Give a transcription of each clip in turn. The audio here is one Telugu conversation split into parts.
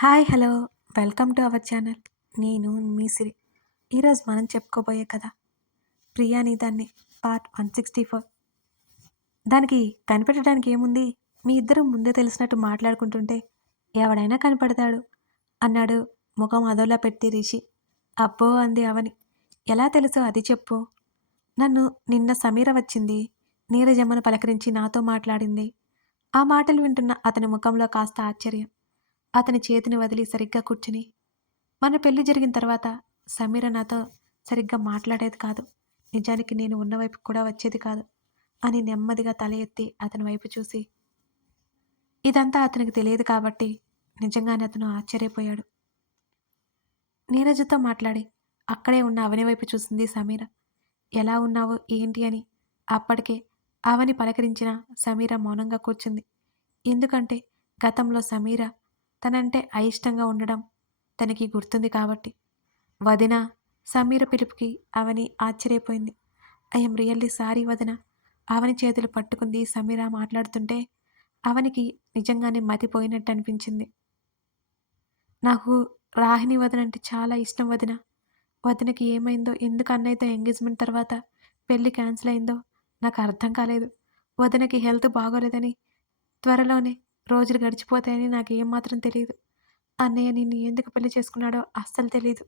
Hi hello. Welcome to our channel. నేను మీ సిరి. ఈరోజు మనం చెప్పుకోబోయే కథ ప్రియాని దాన్ని పార్ట్ వన్ సిక్స్టీ ఫోర్. దానికి కనిపెట్టడానికి ఏముంది? మీ ఇద్దరు ముందే తెలిసినట్టు మాట్లాడుకుంటుంటే ఎవడైనా కనిపెడతాడు అన్నాడు ముఖం అదోలా పెట్టి రిషి. అబ్బో అంది అవని. ఎలా తెలుసో? అది చెప్పు. నన్ను నిన్న సమీర వచ్చింది. నీరజమ్మను పలకరించి నాతో మాట్లాడింది. ఆ మాటలు వింటున్న అతని ముఖంలో కాస్త ఆశ్చర్యం. అతని చేతిని వదిలి సరిగ్గా కూర్చుని మన పెళ్ళి జరిగిన తర్వాత సమీర నాతో సరిగ్గా మాట్లాడేది కాదు. నిజానికి నేను ఉన్న వైపు కూడా వచ్చేది కాదు అని నెమ్మదిగా తల ఎత్తి అతని వైపు చూసి ఇదంతా అతనికి తెలియదు కాబట్టి నిజంగానే అతను ఆశ్చర్యపోయాడు. నీరజతో మాట్లాడి అక్కడే ఉన్న అవని వైపు చూసింది సమీర. ఎలా ఉన్నావు? ఏంటి? అని అప్పటికే అవని పలకరించిన సమీర మౌనంగా కూర్చుంది. ఎందుకంటే గతంలో సమీర తనంటే అయిష్టంగా ఉండడం తనకి గుర్తుంది కాబట్టి. వదిన సమీర పిలుపుకి అవని ఆశ్చర్యపోయింది. ఐఎమ్ రియల్లీ సారీ వదిన. అవని చేతులు పట్టుకుంది సమీర మాట్లాడుతుంటే అవనికి నిజంగానే మతిపోయినట్టు అనిపించింది నాకు రాహిణి వదిన అంటే చాలా ఇష్టం వదిన. వదినకి ఏమైందో ఎందుకు అన్నయ్యతో ఎంగేజ్మెంట్ తర్వాత పెళ్ళి క్యాన్సిల్ అయిందో నాకు అర్థం కాలేదు. వదినకి హెల్త్ బాగోలేదని త్వరలోనే రోజులు గడిచిపోతాయని నాకు ఏమాత్రం తెలియదు అన్నయ్య నిన్ను ఎందుకు పెళ్ళి చేసుకున్నాడో అస్సలు తెలియదు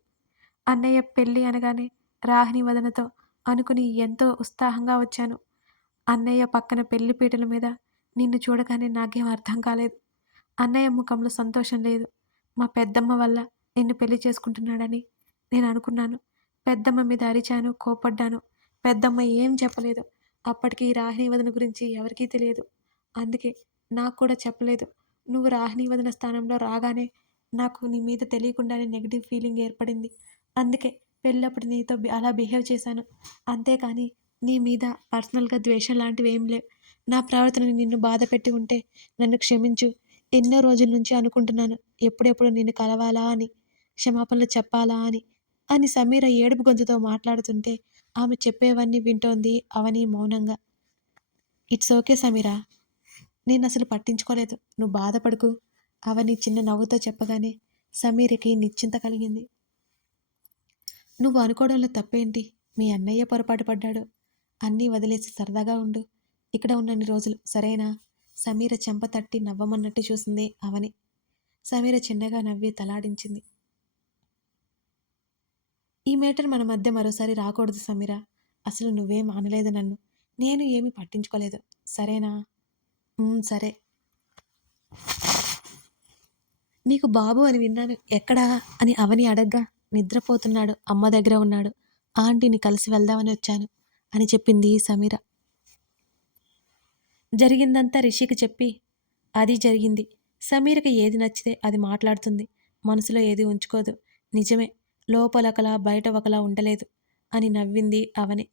అన్నయ్య పెళ్ళి అనగానే రాహిణి వదనతో అనుకుని ఎంతో ఉత్సాహంగా వచ్చాను. అన్నయ్య పక్కన పెళ్ళి పీటల మీద నిన్ను చూడగానే నాకేం అర్థం కాలేదు. అన్నయ్య ముఖంలో సంతోషం లేదు. మా పెద్దమ్మ వల్ల నిన్ను పెళ్ళి చేసుకుంటున్నాడని నేను అనుకున్నాను. పెద్దమ్మ మీద అరిచాను కోపడ్డాను పెద్దమ్మ ఏం చెప్పలేదు. అప్పటికి రాహిణి వదన గురించి ఎవరికీ తెలియదు. అందుకే నాకు కూడా చెప్పలేదు. నువ్వు రాహిణి వదిన స్థానంలో రాగానే నాకు నీ మీద తెలియకుండానే నెగిటివ్ ఫీలింగ్ ఏర్పడింది. అందుకే పెళ్ళప్పుడు నీతో అలా బిహేవ్ చేశాను. అంతేకాని నీ మీద పర్సనల్గా ద్వేషం లాంటివి ఏం లేవు. నా ప్రవర్తన నిన్ను బాధ పెట్టి ఉంటే నన్ను క్షమించు. ఎన్నో రోజుల నుంచి అనుకుంటున్నాను. ఎప్పుడెప్పుడు నిన్ను కలవాలా అని క్షమాపణలు చెప్పాలా అని అని సమీర ఏడుపు గొంతుతో మాట్లాడుతుంటే ఆమె చెప్పేవన్నీ వింటోంది అవని మౌనంగా. It's okay Sameera. నేను అసలు పట్టించుకోలేదు. నువ్వు బాధపడుకు. అవని చిన్న నవ్వుతో చెప్పగానే సమీరకి నిశ్చింత కలిగింది. నువ్వు అనుకోవడంలో తప్పేంటి? మీ అన్నయ్య పొరపాటు పడ్డాడు. అన్నీ వదిలేసి సరదాగా ఉండు. ఇక్కడ ఉన్నన్ని రోజులు సరేనా? సమీర చెంప తట్టి నవ్వమన్నట్టు చూసింది అవని. సమీర చిన్నగా నవ్వి తలాడించింది. ఈ మేటర్ మన మధ్య మరోసారి రాకూడదు సమీర. అసలు నువ్వేం అనలేదు నన్ను. నేను ఏమీ పట్టించుకోలేదు. సరేనా? సరే. నీకు బాబు అని విన్నాను. ఎక్కడా? అని అవని అడగ్గా. నిద్రపోతున్నాడు. అమ్మ దగ్గర ఉన్నాడు. ఆంటీని కలిసి వెళ్దామని వచ్చాను అని చెప్పింది సమీర. జరిగిందంతా రిషికి చెప్పి అది జరిగింది. సమీరకి ఏది నచ్చితే అది మాట్లాడుతుంది. మనసులో ఏది ఉంచుకోదు. నిజమే. లోపల ఒకలా బయట ఒకలా ఉండలేదు అని నవ్వింది అవని.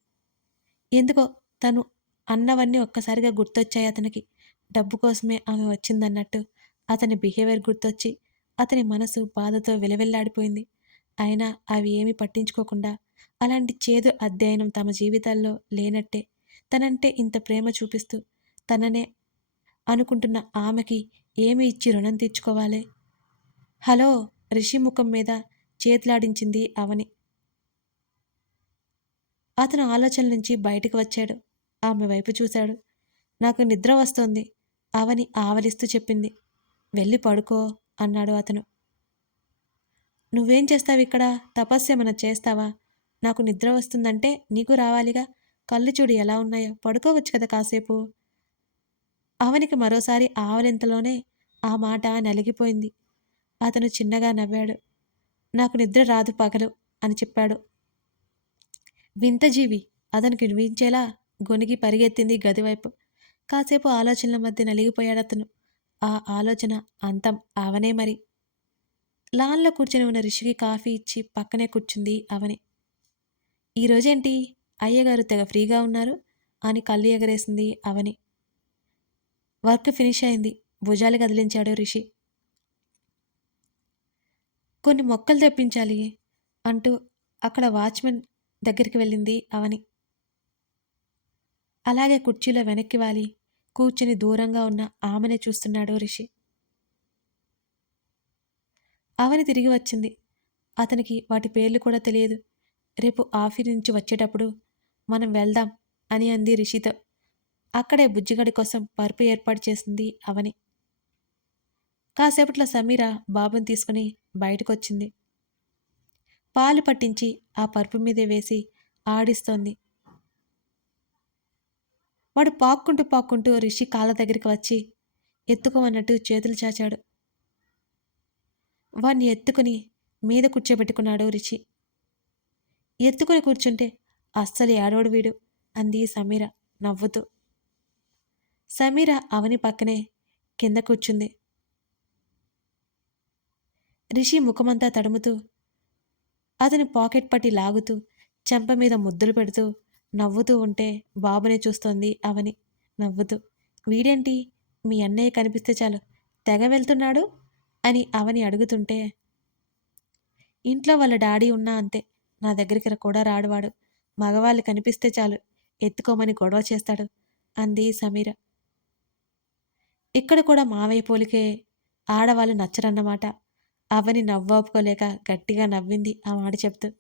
ఎందుకో తను అన్నవన్నీ ఒక్కసారిగా గుర్తొచ్చాయి అతనికి. డబ్బు కోసమే ఆమె వచ్చిందన్నట్టు అతని బిహేవియర్ గుర్తొచ్చి అతని మనసు బాధతో విలవిల్లాడిపోయింది. అయినా అవి ఏమి పట్టించుకోకుండా అలాంటి చేదు అధ్యయనం తమ జీవితాల్లో లేనట్టే తనంటే ఇంత ప్రేమ చూపిస్తూ తననే అనుకుంటున్న ఆమెకి ఏమి ఇచ్చి రుణం తెచ్చుకోవాలి హలో! రిషి ముఖం మీద చేతులాడించింది అవని. అతను ఆలోచన నుంచి బయటకు వచ్చాడు. ఆమె వైపు చూశాడు. నాకు నిద్ర వస్తోంది. అవని ఆవలిస్తూ చెప్పింది. వెళ్ళి పడుకో అన్నాడు అతను. నువ్వేం చేస్తావు ఇక్కడ? తపస్సు ఏమైనా చేస్తావా? నాకు నిద్ర వస్తుందంటే నీకు రావాలిగా. కళ్ళు చూడు ఎలా ఉన్నాయో. పడుకోవచ్చు కదా కాసేపు. అవనికి మరోసారి ఆవలింతలోనే ఆ మాట నలిగిపోయింది. అతను చిన్నగా నవ్వాడు. నాకు నిద్ర రాదు పగలు అని చెప్పాడు. వింతజీవి అతనికి వినిపించేలా గొనిగి పరిగెత్తింది గదివైపు. కాసేపు ఆలోచనల మధ్య నలిగిపోయాడతను ఆ ఆలోచన అంతం అవనే మరి. లాన్లో కూర్చొని ఉన్న రిషికి కాఫీ ఇచ్చి పక్కనే కూర్చుంది అవని. ఈరోజేంటి అయ్యగారు తెగ ఫ్రీగా ఉన్నారు అని కళ్ళు ఎగరేసింది అవని. వర్క్ ఫినిష్ అయింది. భుజాలు కదిలించాడు రిషి. కొన్ని మొక్కలు తెప్పించాలి అంటూ అక్కడ వాచ్మెన్ దగ్గరికి వెళ్ళింది అవని. అలాగే కుర్చీలో వెనక్కి వాలి. కూర్చుని దూరంగా ఉన్న ఆమెనే చూస్తున్నాడు రిషి. అవని తిరిగి వచ్చింది. అతనికి వాటి పేర్లు కూడా తెలియదు. రేపు ఆఫీస్ నుంచి వచ్చేటప్పుడు మనం వెళ్దాం అని అంది రిషితో. అక్కడే బుజ్జిగడి కోసం పరుపు ఏర్పాటు చేసింది అవని. కాసేపట్లో సమీర బాబుని తీసుకుని బయటకొచ్చింది. పాలు పట్టించి ఆ పరుపు మీదే వేసి ఆడిస్తోంది. వాడు పాక్కుంటూ పాక్కుంటూ రిషి కాళ్ళ దగ్గరికి వచ్చి ఎత్తుకోమన్నట్టు చేతులు చాచాడు. వాణ్ణి ఎత్తుకుని మీద కూర్చోబెట్టుకున్నాడు రిషి. ఎత్తుకుని కూర్చుంటే అస్సలు ఏడోడు వీడు అంది సమీర నవ్వుతూ. సమీర అవని పక్కనే కింద కూర్చుంది. రిషి ముఖమంతా తడుముతూ అతని పాకెట్ పట్టి లాగుతూ చెంప మీద ముద్దులు పెడుతూ నవ్వుతూ ఉంటే బాబునే చూస్తోంది అవని. నవ్వుతూ వీడేంటి? మీ అన్నయ్య కనిపిస్తే చాలు. తెగ వెళ్తున్నాడు? అని అవని అడుగుతుంటే ఇంట్లో వాళ్ళ డాడీ ఉన్నా అంతే. నా దగ్గరికి కూడా రాడువాడు. మగవాళ్ళు కనిపిస్తే చాలు. ఎత్తుకోమని గొడవ చేస్తాడు అంది సమీర. ఇక్కడ కూడా మావయ్య పోలికే ఆడవాళ్ళు నచ్చరన్నమాట. అవని నవ్వాపుకోలేక గట్టిగా నవ్వింది ఆ మాట చెప్తూ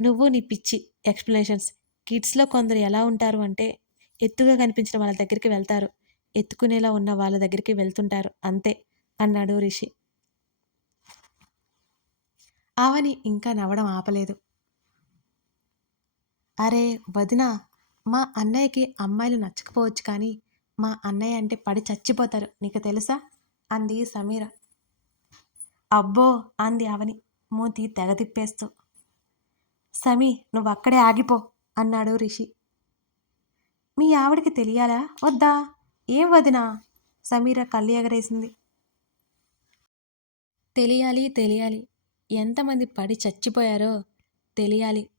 నువ్వు నీ పిచ్చి. ఎక్స్ప్లెనేషన్స్. కిడ్స్లో కొందరు ఎలా ఉంటారు అంటే ఎత్తుగా కనిపించిన వాళ్ళ దగ్గరికి వెళ్తారు. ఎత్తుకునేలా ఉన్న వాళ్ళ దగ్గరికి వెళ్తుంటారు. అంతే అన్నాడు రిషి. ఆవని ఇంకా నవ్వడం ఆపలేదు. అరే వదినా మా అన్నయ్యకి అమ్మాయిలు నచ్చకపోవచ్చు కానీ మా అన్నయ్య అంటే పడి చచ్చిపోతారు. నీకు తెలుసా? అంది సమీర. అబ్బో అంది అవని మూతి తెగ తిప్పేస్తూ సమీ నువ్వు అక్కడే ఆగిపో. అన్నాడు రిషి. మీ ఆవిడికి తెలియాలా? వద్దా? ఏం వదినా? సమీర కళ్ళు ఎగరేసింది. తెలియాలి తెలియాలి. ఎంతమంది పడి చచ్చిపోయారో తెలియాలి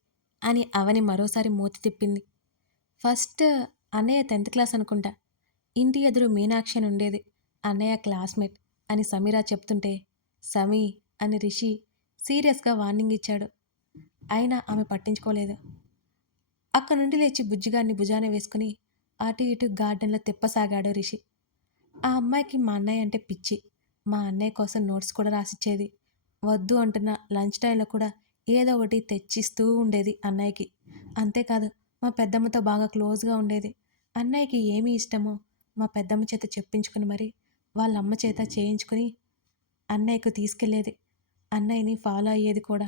అని అవని మరోసారి మూతి తిప్పింది. ఫస్ట్ అన్నయ్య టెన్త్ క్లాస్ అనుకుంటా. ఇంటి ఎదురు మీనాక్షి అని ఉండేది అన్నయ్య క్లాస్మేట్ అని సమీరా చెప్తుంటే సమీ అని రిషి సీరియస్గా వార్నింగ్ ఇచ్చాడు. అయినా ఆమె పట్టించుకోలేదు. అక్కడి నుండి లేచి బుజ్జిగారిని భుజాన వేసుకుని అటు ఇటు గార్డెన్లో తిప్పసాగాడు రిషి. ఆ అమ్మాయికి మా అన్నయ్య అంటే పిచ్చి. మా అన్నయ్య కోసం నోట్స్ కూడా రాసిచ్చేది. వద్దు అంటున్న లంచ్ టైంలో కూడా ఏదో ఒకటి తెచ్చిస్తూ ఉండేది అన్నయ్యకి. అంతేకాదు మా పెద్దమ్మతో బాగా క్లోజ్గా ఉండేది. అన్నయ్యకి ఏమి ఇష్టమో మా పెద్దమ్మ చేత చెప్పించుకుని మరి వాళ్ళ అమ్మ చేత చేయించుకుని అన్నయ్యకు తీసుకెళ్ళేది అన్నయ్యని ఫాలో అయ్యేది కూడా.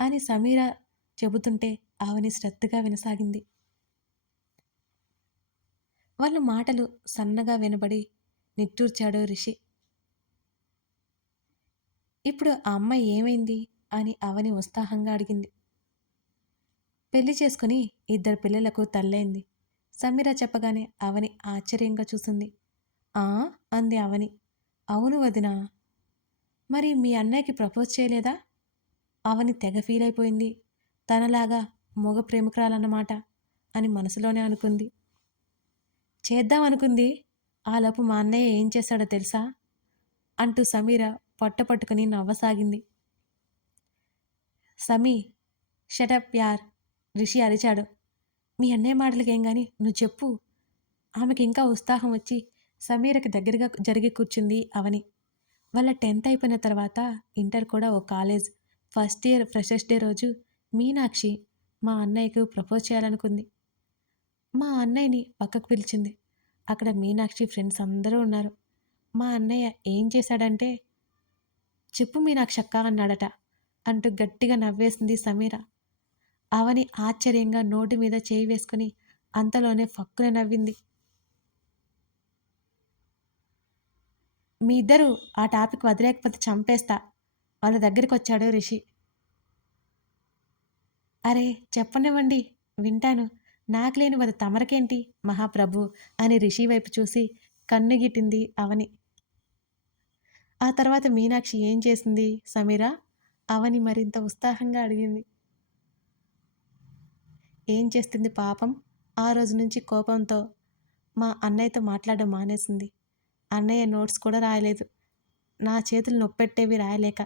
అని సమీర చెబుతుంటే ఆవని శ్రద్ధగా వినసాగింది. వాళ్ళ మాటలు సన్నగా వినబడి నిట్టూర్చాడు రిషి. ఇప్పుడు ఆ అమ్మాయి ఏమైంది? అని అవని ఉత్సాహంగా అడిగింది. పెళ్ళి చేసుకుని ఇద్దరు పిల్లలకు తల్లైంది. సమీర చెప్పగానే అవని ఆశ్చర్యంగా చూసింది. ఆ? అంది అవని అవును వదినా. మరి మీ అన్నయ్యకి ప్రపోజ్ చేయలేదా? అవని తెగ ఫీల్ అయిపోయింది తనలాగా మగ ప్రేమికురాలన్నమాట అని మనసులోనే అనుకుంది. చేద్దాం అనుకుంది. ఆలోపు మా అన్నయ్య ఏం చేశాడో తెలుసా? అంటూ సమీర పొట్ట పట్టుకుని నవ్వసాగింది. సమీ షటప్ యార్ రిషి అరిచాడు. మీ అన్నయ్య మాటలకేం కానీ నువ్వు చెప్పు. ఆమెకి ఇంకా ఉత్సాహం వచ్చి సమీరకి దగ్గరగా జరిగి కూర్చుంది అవని. వాళ్ళ టెన్త్ అయిపోయిన తర్వాత ఇంటర్ కూడా ఓ college. First year freshers day రోజు మీనాక్షి మా అన్నయ్యకు ప్రపోజ్ చేయాలనుకుంది. మా అన్నయ్యని పక్కకు పిలిచింది. అక్కడ మీనాక్షి ఫ్రెండ్స్ అందరూ ఉన్నారు. మా అన్నయ్య ఏం చేశాడంటే చెప్పు మీనాక్షి అక్క అన్నాడట అంటూ గట్టిగా నవ్వేసింది సమీర. అవని ఆశ్చర్యంగా నోటి మీద చేయి వేసుకుని అంతలోనే ఫక్కున నవ్వింది. మీ ఇద్దరు ఆ టాపిక్ వదిలేకపోతే చంపేస్తా వాళ్ళ దగ్గరికి వచ్చాడు రిషి. అరే చెప్పనివ్వండి. వింటాను. నాకు లేని వద తమరకేంటి? మహాప్రభు అని రిషి వైపు చూసి కన్ను గిట్టింది అవని. ఆ తర్వాత మీనాక్షి ఏం చేసింది? సమీరా? అవని మరింత ఉత్సాహంగా అడిగింది. ఏం చేస్తుంది పాపం? ఆ రోజు నుంచి కోపంతో మా అన్నయ్యతో మాట్లాడడం మానేసింది. అన్నయ్య నోట్స్ కూడా రాయలేదు. నా చేతులు నొప్పెట్టేవి రాయలేక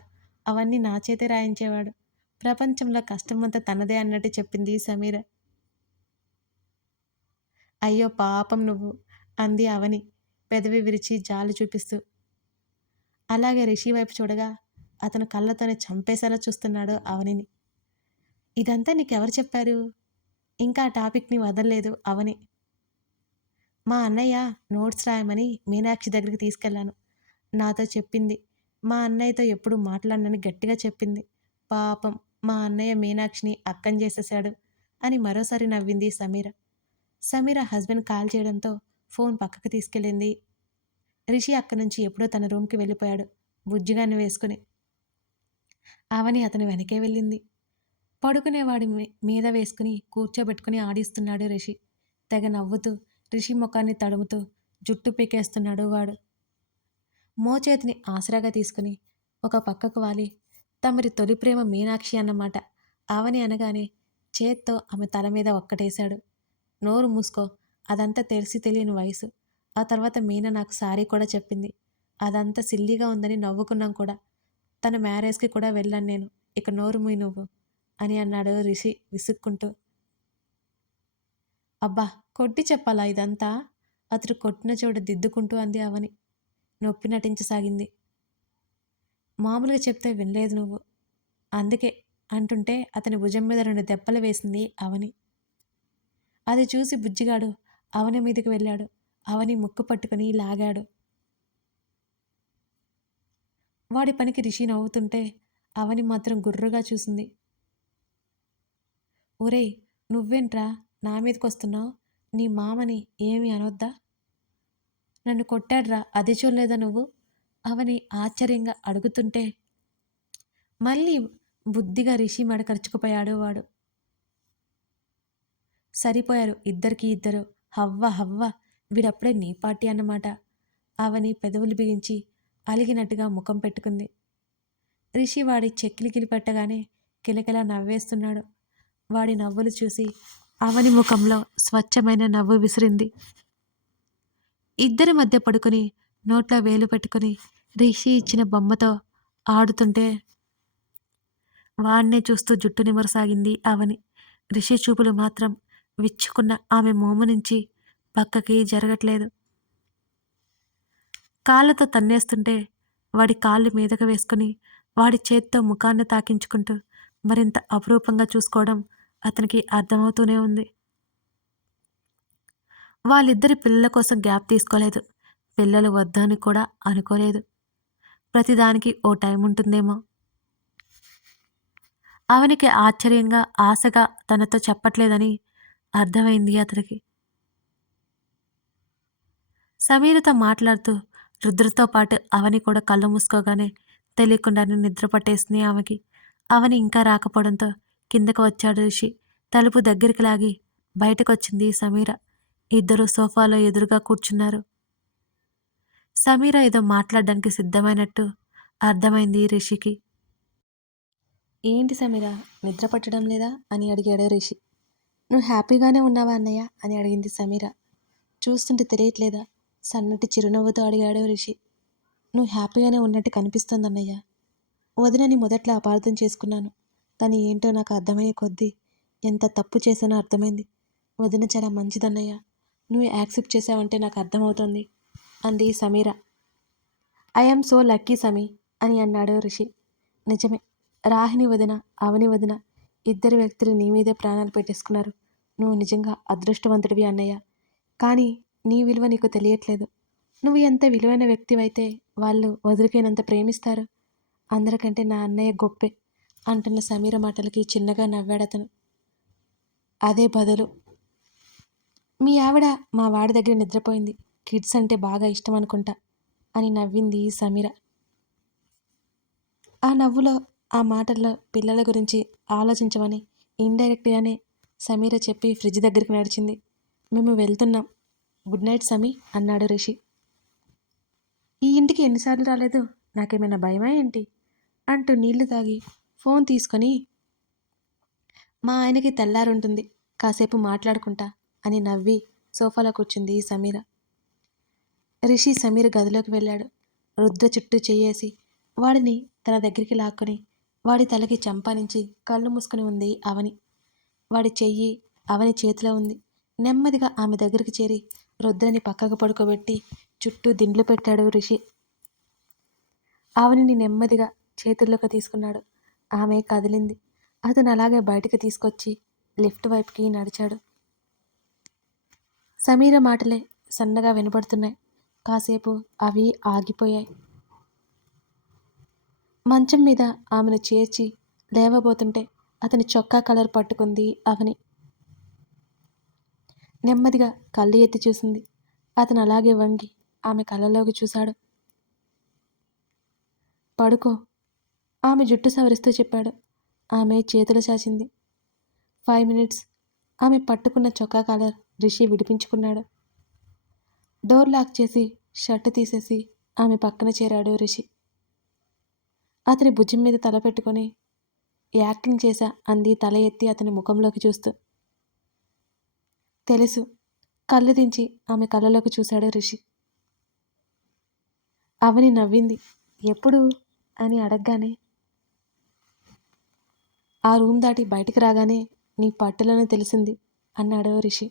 అవన్నీ నా చేతే రాయించేవాడు. ప్రపంచంలో కష్టమంతా తనదే అన్నట్టు చెప్పింది సమీర. అయ్యో పాపం నువ్వు అంది అవని పెదవి విరిచి జాలు చూపిస్తూ. అలాగే రిషి వైపు చూడగా అతను కళ్ళతోనే చంపేసేలా చూస్తున్నాడు అవనిని. ఇదంతా నీకెవరు చెప్పారు? ఇంకా ఆ టాపిక్ని వదలలేదు అవని. మా అన్నయ్య నోట్స్ రాయమని మీనాక్షి దగ్గరికి తీసుకెళ్ళాను. నాతో చెప్పింది మా అన్నయ్యతో ఎప్పుడు మాట్లాడనని గట్టిగా చెప్పింది. పాపం. మా అన్నయ్య మీనాక్షిని అక్కం చేసేశాడు అని మరోసారి నవ్వింది సమీర. సమీర హస్బెండ్ కాల్ చేయడంతో ఫోన్ పక్కకు తీసుకెళ్ళింది. రిషి అక్క నుంచి ఎప్పుడో తన రూమ్కి వెళ్ళిపోయాడు బుజ్జిగాన్ని వేసుకుని. అవని అతని వెనకే వెళ్ళింది. పడుకునేవాడి మీద వేసుకుని కూర్చోబెట్టుకుని ఆడిస్తున్నాడు రిషి. తెగ నవ్వుతూ రిషి ముఖాన్ని తడుముతూ జుట్టు పీకేస్తున్నాడు వాడు. మోచేతిని ఆసరాగా తీసుకుని ఒక పక్కకు వాలి. తమరి తొలి ప్రేమ మీనాక్షి అన్నమాట. ఆవని అనగానే చేత్తో ఆమె తల మీద ఒక్కటేశాడు. నోరు మూసుకో అదంతా తెలిసి తెలియని వయసు. ఆ తర్వాత మీనా నాకు సారీ కూడా చెప్పింది. అదంతా సిల్లీగా ఉందని నవ్వుకున్నాం కూడా. తన మ్యారేజ్కి కూడా వెళ్ళాను నేను. ఇక నోరు మూయి నువ్వు అని అన్నాడు రిషి విసుక్కుంటూ. అబ్బా కొట్టి చెప్పాలా ఇదంతా? అతడు కొట్టిన చోట దిద్దుకుంటూ అంది అవని నొప్పి నటించసాగింది. మామూలుగా చెప్తే వినలేదు నువ్వు. అందుకే అంటుంటే అతని భుజం మీద రెండు దెబ్బలు వేసింది అవని. అది చూసి బుజ్జిగాడు అవని మీదకి వెళ్ళాడు. అవని ముక్కు పట్టుకుని లాగాడు. వాడి పనికి రిషి నవ్వుతుంటే అవని మాత్రం గుర్రుగా చూసింది. ఒరేయ్ నువ్వేంట్రా నా మీదకి వస్తున్నావు నీ మామని ఏమి అనొద్దా? నన్ను కొట్టాడ్రా? అది చూడలేదా నువ్వు? అవని ఆశ్చర్యంగా అడుగుతుంటే మళ్ళీ బుద్ధిగా రిషి మడ కరుచుకుపోయాడు వాడు. సరిపోయారు ఇద్దరికి ఇద్దరు. హవ్వ హవ్వ వీడప్పుడే నీ పార్టీ అన్నమాట. అవని పెదవులు బిగించి అలిగినట్టుగా ముఖం పెట్టుకుంది. రిషి వాడి చెక్కిలికిలి పెట్టగానే కిలకిలా నవ్వేస్తున్నాడు. వాడి నవ్వులు చూసి అవని ముఖంలో స్వచ్ఛమైన నవ్వు విసిరింది. ఇద్దరి మధ్య పడుకుని నోట్లో వేలు పెట్టుకుని రిషి ఇచ్చిన బొమ్మతో ఆడుతుంటే వాణ్ణే చూస్తూ జుట్టు నిమరసాగింది అవని. రిషి చూపులు మాత్రం విచ్చుకున్న ఆమె మోము నుంచి పక్కకి జరగట్లేదు. కాళ్ళతో తన్నేస్తుంటే వాడి కాళ్ళు మీదకు వేసుకుని వాడి చేత్తో ముఖాన్ని తాకించుకుంటూ మరింత అపురూపంగా చూసుకోవడం అతనికి అర్థమవుతూనే ఉంది. వాళ్ళిద్దరి పిల్లల కోసం గ్యాప్ తీసుకోలేదు. పిల్లలు వద్దని కూడా అనుకోలేదు. ప్రతిదానికి ఓ టైం ఉంటుందేమో. అవనికి ఆశ్చర్యంగా ఆశగా తనతో చెప్పట్లేదని అర్థమైంది అతనికి. సమీరతో మాట్లాడుతూ రుద్రతో పాటు అవని కూడా కళ్ళు మూసుకోగానే తెలియకుండానే నిద్ర పట్టేసింది ఆమెకి. అవని ఇంకా రాకపోవడంతో కిందకు వచ్చాడు రిషి. తలుపు దగ్గరికి లాగి బయటకొచ్చింది సమీర. ఇద్దరు సోఫాలో ఎదురుగా కూర్చున్నారు. సమీర ఏదో మాట్లాడడానికి సిద్ధమైనట్టు. అర్థమైంది రిషికి. ఏంటి సమీర? నిద్ర పట్టడం లేదా? అని అడిగాడు రిషి. నువ్వు హ్యాపీగానే ఉన్నావా అన్నయ్య? అని అడిగింది సమీర. చూస్తుంటే తెలియట్లేదా? సన్నటి చిరునవ్వుతో అడిగాడు రిషి. నువ్వు హ్యాపీగానే ఉన్నట్టు కనిపిస్తుంది అన్నయ్య. వదినని మొదట్లో అపార్థం చేసుకున్నాను. తను ఏంటో నాకు అర్థమయ్యే కొద్దీ ఎంత తప్పు చేశానో అర్థమైంది. వదిన చాలా మంచిదన్నయ్య. నువ్వు యాక్సెప్ట్ చేసావంటే నాకు అర్థమవుతుంది. అంది Sameera. I'm so lucky Sami అని అన్నాడు రిషి. నిజమే. రాహిని వదిన అవని వదిన ఇద్దరు వ్యక్తులు నీ మీదే ప్రాణాలు పెట్టేసుకున్నారు. నువ్వు నిజంగా అదృష్టవంతుడివి అన్నయ్య. కానీ నీ విలువ నీకు తెలియట్లేదు. నువ్వు ఎంత విలువైన వ్యక్తివైతే వాళ్ళు వదిలికైనంత ప్రేమిస్తారు. అందరికంటే నా అన్నయ్య గొప్పే అంటున్న సమీర మాటలకి చిన్నగా నవ్వాడతను అదే బదులు మీ ఆవిడ మా వాడి దగ్గర నిద్రపోయింది. కిడ్స్ అంటే బాగా ఇష్టం అనుకుంటా అని నవ్వింది సమీర. ఆ నవ్వులో ఆ మాటల్లో పిల్లల గురించి ఆలోచించమని ఇండైరెక్ట్గానే సమీర చెప్పి ఫ్రిడ్జ్ దగ్గరికి నడిచింది. మేము వెళ్తున్నాం. గుడ్ నైట్ సమీ అన్నాడు రిషి. ఈ ఇంటికి ఎన్నిసార్లు రాలేదు? నాకేమైనా భయమా ఏంటి? అంటూ నీళ్ళు తాగి ఫోన్ తీసుకొని మా ఆయనకి తెల్లారుంటుంది. కాసేపు మాట్లాడుకుంటా అని నవ్వి సోఫాలో కూర్చుంది సమీర. రిషి సమీర్ గదిలోకి వెళ్ళాడు. రుద్ర చుట్టూ చేయేసి వాడిని తన దగ్గరికి లాక్కొని వాడి తలకి చంపానించి కళ్ళు మూసుకుని ఉంది అవని. వాడి చెయ్యి అవని చేతిలో ఉంది. నెమ్మదిగా ఆమె దగ్గరికి చేరి రుద్రని పక్కకు పడుకోబెట్టి చుట్టూ దిండ్లు పెట్టాడు రిషి. ఆవనిని నెమ్మదిగా చేతుల్లోకి తీసుకున్నాడు. ఆమె కదిలింది. అతను అలాగే బయటికి తీసుకొచ్చి లిఫ్ట్ వైపుకి నడిచాడు. సమీర మాటలే సన్నగా వినపడుతున్నాయి. కాసేపు అవి ఆగిపోయాయి. మంచం మీద ఆమెను చేర్చి లేవబోతుంటే అతని చొక్కా కలర్ పట్టుకుంది అవని. నెమ్మదిగా కళ్ళు ఎత్తి చూసింది. అతను అలాగే వంగి ఆమె కళ్ళలోకి చూశాడు. పడుకో. ఆమె జుట్టు సవరిస్తూ చెప్పాడు. ఆమె చేతులు చాచింది. Five minutes. ఆమె పట్టుకున్న చొక్కా కాలర్ రిషి విడిపించుకున్నాడు. డోర్ లాక్ చేసి షర్ట్ తీసేసి ఆమె పక్కన చేరాడు రిషి. అతని భుజం మీద తల పెట్టుకొని యాక్టింగ్ చేశా అంది తల ఎత్తి అతని ముఖంలోకి చూస్తూ. తెలుసు కళ్ళు దించి ఆమె కళ్ళలోకి చూశాడు రిషి. అవని నవ్వింది. ఎప్పుడు? అని అడగగానే. ఆ రూమ్ దాటి బయటికి రాగానే నీ పట్టులను తెలిసింది అన్నాడు రిషి.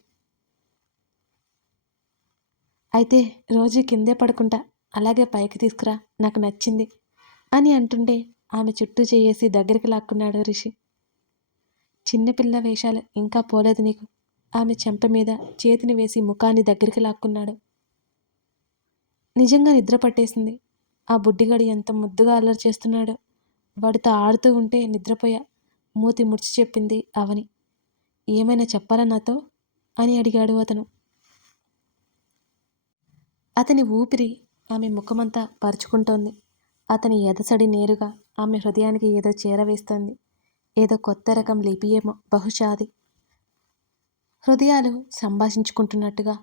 అయితే రోజు కిందే పడుకుంటా. అలాగే పైకి తీసుకురా. నాకు నచ్చింది అని అంటుంటే ఆమె చుట్టూ చేయేసి దగ్గరికి లాక్కున్నాడు రిషి. చిన్నపిల్ల వేషాలు ఇంకా పోలేదు నీకు. ఆమె చెంప మీద చేతిని వేసి ముఖాన్ని దగ్గరికి లాక్కున్నాడు. నిజంగా నిద్ర పట్టేసింది. ఆ బుడ్డిగాడు ఎంత ముద్దుగా అల్లరి చేస్తున్నాడో. వాడితో ఆడుతూ ఉంటే నిద్రపోయా. మూతి ముడిచి చెప్పింది అవని. ఏమైనా చెప్పాలా నాతో? అని అడిగాడు అతను. అతని ఊపిరి ఆమె ముఖమంతా పరుచుకుంటోంది. అతని ఎదసడి నేరుగా ఆమె హృదయానికి ఏదో చేరవేస్తోంది ఏదో కొత్త రకం లిపియేమో బహుశా అది. హృదయాలు సంభాషించుకుంటున్నట్టుగా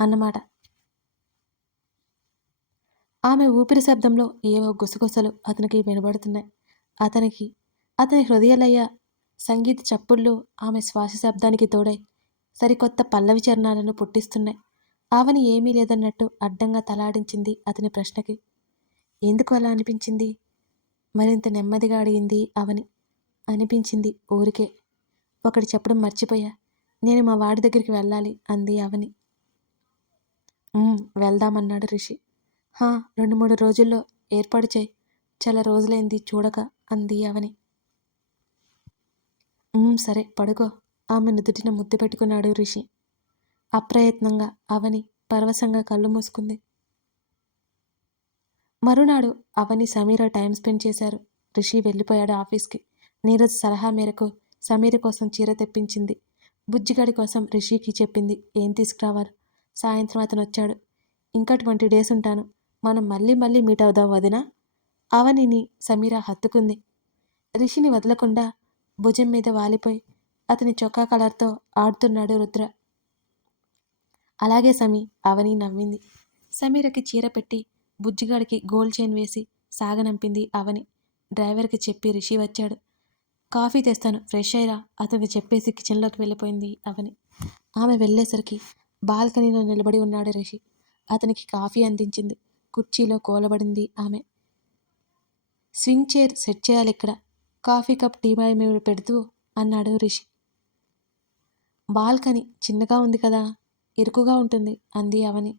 అన్నమాట. ఆమె ఊపిరి శబ్దంలో ఏవో గుసగుసలు అతనికి వినబడుతున్నాయి. అతనికి అతని హృదయలయ సంగీత చప్పుళ్ళు ఆమె శ్వాస శబ్దానికి తోడై సరికొత్త పల్లవి చరణాలను పుట్టిస్తున్నాయి. ఆవని ఏమీ లేదన్నట్టు అడ్డంగా తలాడించింది అతని ప్రశ్నకి. ఎందుకు అలా అనిపించింది? మరింత నెమ్మదిగా అడిగింది అవని అనిపించింది ఊరికే. ఒకటి చెప్పడం మర్చిపోయా. నేను మా వాడి దగ్గరికి వెళ్ళాలి అంది అవని వెళ్దామన్నాడు రిషి. హా రెండు మూడు రోజుల్లో ఏర్పాటు చేయి. చాలా రోజులైంది చూడక అంది అవని సరే పడుకో. ఆమె నుదుటిన ముద్దు పెట్టుకున్నాడు రిషి. అప్రయత్నంగా అవని పరవశంగా కళ్ళు మూసుకుంది. మరునాడు అవని సమీర టైం స్పెండ్ చేశారు. రిషి వెళ్ళిపోయాడు ఆఫీస్కి. నీరజ్ సలహా మేరకు సమీర కోసం చీర తెప్పించింది. బుజ్జిగాడి కోసం రిషికి చెప్పింది ఏం తీసుకురావాలి? సాయంత్రం అతను వచ్చాడు. ఇంకా ట్వంటీ డేస్ ఉంటాను. మనం మళ్ళీ మళ్ళీ మీట్ అవుదాం వదినా అవనిని సమీర హత్తుకుంది. రిషిని వదలకుండా భుజం మీద వాలిపోయి అతని చొక్కా కలర్తో ఆడుతున్నాడు రుద్ర. అలాగే సమీ అవని నవ్వింది. సమీరకి చీర పెట్టి బుజ్జిగాడికి గోల్డ్ చైన్ వేసి సాగనంపింది అవని. డ్రైవర్కి చెప్పి రిషి వచ్చాడు. కాఫీ తెస్తాను ఫ్రెష్ అయ్యరా అతనికి చెప్పేసి కిచెన్లోకి వెళ్ళిపోయింది అవని. ఆమె వెళ్ళేసరికి బాల్కనీలో నిలబడి ఉన్నాడు రిషి. అతనికి కాఫీ అందించింది కుర్చీలో కూలబడింది ఆమె. స్వింగ్ చైర్ సెట్ చేయాలి ఇక్కడ కాఫీ కప్ టీ బాయ్ మీద పెడుతూ అన్నాడు రిషి. బాల్కనీ చిన్నగా ఉంది కదా ఇరుకుగా ఉంటుంది అంది అవని.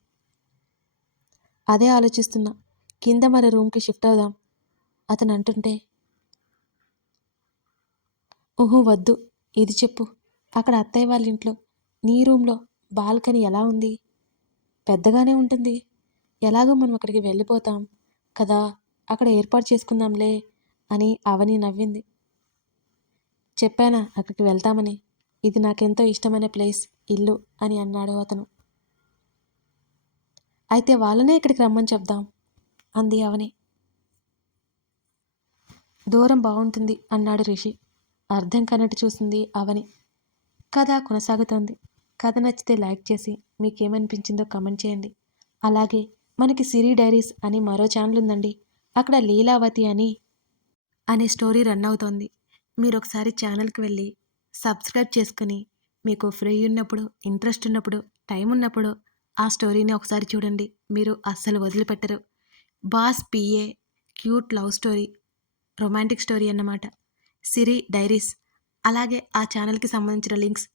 అదే ఆలోచిస్తున్నా. కింద మరి రూమ్కి షిఫ్ట్ అవుదాం. అతను అంటుంటే ఊహు వద్దు. ఇది చెప్పు. అక్కడ అత్తయ్య వాళ్ళ ఇంట్లో నీ రూమ్లో బాల్కనీ ఎలా ఉంది? పెద్దగానే ఉంటుంది. ఎలాగో మనం అక్కడికి వెళ్ళిపోతాం కదా అక్కడ ఏర్పాటు చేసుకుందాంలే అని అవని నవ్వింది. చెప్పానా అక్కడికి వెళ్తామని? ఇది నాకెంతో ఇష్టమైన ప్లేస్ ఇల్లు అని అన్నాడు అతను. అయితే వాళ్ళనే ఇక్కడికి రమ్మని చెప్దాం అంది అవని. దూరం బాగుంటుంది అన్నాడు రిషి. అర్థం కానట్టు చూసింది అవని. కథ కొనసాగుతోంది. కథ నచ్చితే లైక్ చేసి మీకేమనిపించిందో కమెంట్ చేయండి. అలాగే మనకి సిరి డైరీస్ అని మరో ఛానల్ ఉందండి అక్కడ లీలావతి అని అనే స్టోరీ రన్ అవుతోంది. మీరు ఒకసారి ఛానల్కి వెళ్ళి సబ్స్క్రైబ్ చేసుకుని మీకు ఫ్రీ ఉన్నప్పుడు ఇంట్రెస్ట్ ఉన్నప్పుడు టైం ఉన్నప్పుడు ఆ స్టోరీని ఒకసారి చూడండి. మీరు అస్సలు వదిలిపెట్టరు. Boss PA cute love story romantic story అన్నమాట. సిరి డైరీస్. అలాగే ఆ ఛానల్కి సంబంధించిన లింక్స్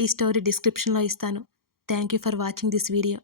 ఈ స్టోరీ డిస్క్రిప్షన్లో ఇస్తాను. Thank you for watching this video.